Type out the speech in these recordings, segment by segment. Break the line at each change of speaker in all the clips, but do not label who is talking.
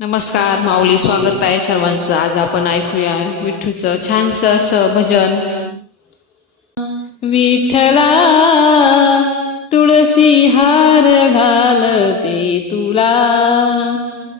नमस्कार माऊली स्वागत आहे सर्वांचं. आज आपण ऐकूया विठ्ठूचं छानसं असं भजन.
विठ्ठला तुळसी हार घालते तुला.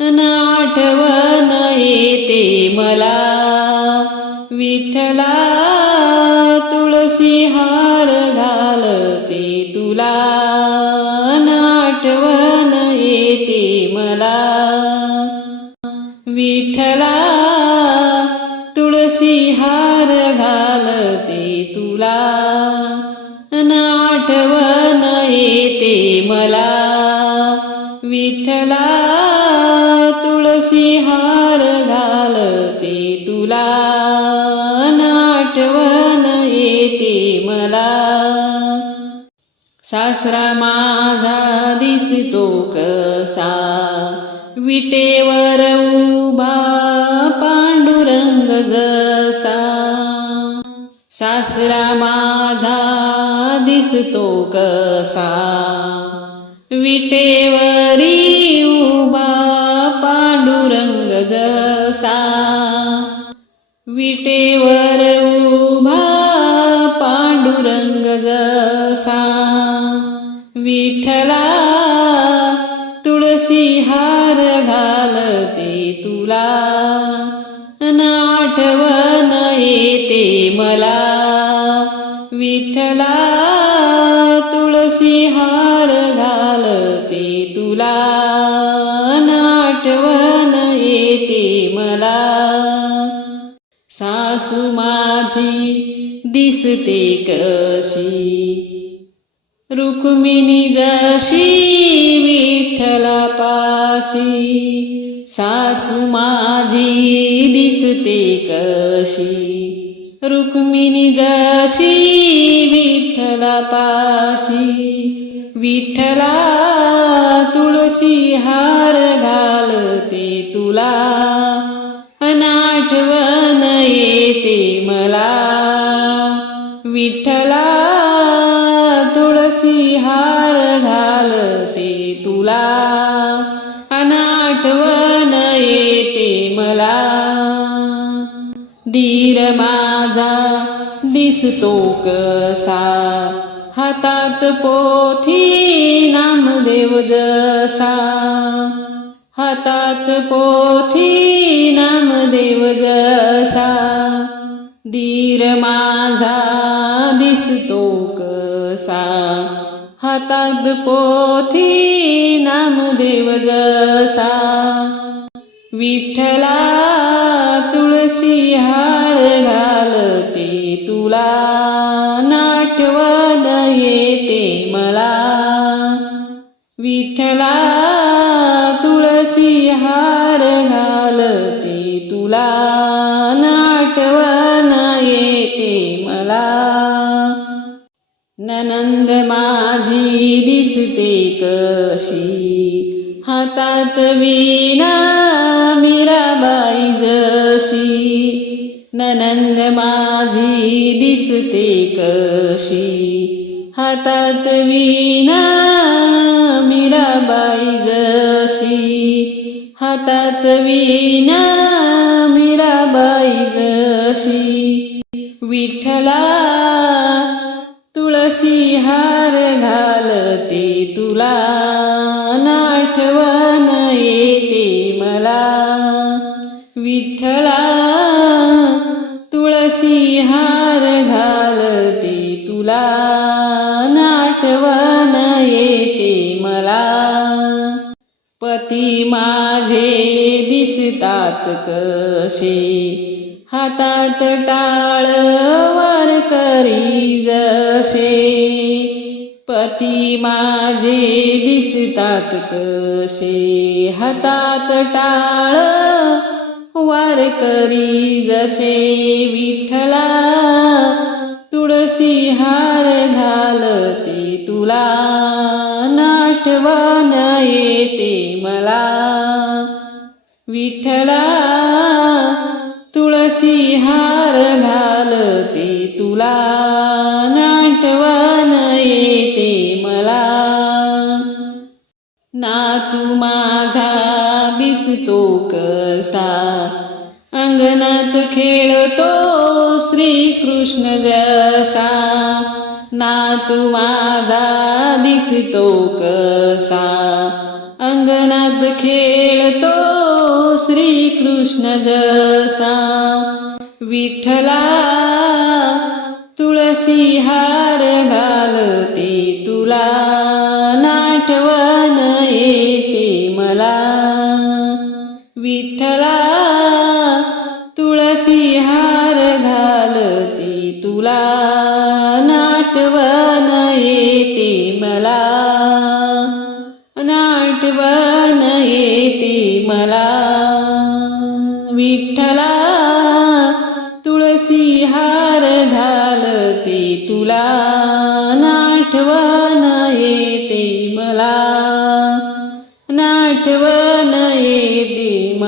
अन आठवण येते मला. विठ्ठला तुळसी हार घालते तुला. अन आठवण येते मला. विठला तुळसी हार घालते तुला. अन आठवण येते मला. विठला तुळसी हार घालते तुला. अन आठवण येते मला. सासरा माझा दिसतो कसा? विटेवर उभा पांडुरंग जसा. सासरा माझा दिसतो कसा. विटेवरी उभा पांडुरंग जसा. विटेवर उभा पांडुरंग जसा. विठला तुळसी हार घालते तुला. अन आठवण येते मला. विठ्ठला तुळशी हार घालते तुला. अन आठवण येते मला. सासू माझी दिसते कशी? रुक्मिणी जशी विठ्ठला पाशी सासू माझी दिसते कशी. रुक्मिणी जशी विठ्ठला पाशी विठ्ठला तुळशी हार घालते तुला. अनाठवण येते मला. विठ्ठला हार घालते तुला. अनाठवण येते मला. धीर माझा दिसतो कसा. हातात पोथी नामदेव जसा. हातात पोथी नामदेव जसा. धीर माझा हातात पोथी नामदेव जसा। विठ्ठला तुळसी हार घालते तुला नाठवण येते मला। विठ्ठला तुळसी हार घालते तुला नाठवण येते मला। ननंद माझी दिसते कशी? हातात विना मीराबाई जशी. ननंद माझी दिसते कशी? हातात विना मीराबाई जशी. हातात विना मीराबाई जशी. विठ्ठला आठवण येते मला. विठ्ठला तुळसी हार घालते तुला. आठवण येते मला. पती माझे दिसतात कसे. हातात टाळ वर करी जसे. पती माझे दिसतात कसे? हातात टाळ वारकरी जसे विठ्ठला. तुळसी हार घालते तुला नाठवण येते मला. विठ्ठला तुळसी हार घालते तुला. ना तू माझा दिसतो कसा? अंगणात खेळतो श्रीकृष्ण जसा. ना तू माझा दिसतो कसा? अंगणात खेळतो श्रीकृष्ण जसा. विठ्ठला तुळसी हार घालते. विठ्ठला तुळशी हार घालते तुला नाटवण येते मला. नाटवण येते मला. विठ्ठला तुळशी हार घालते तुला नाठवण येते मला. नाठवण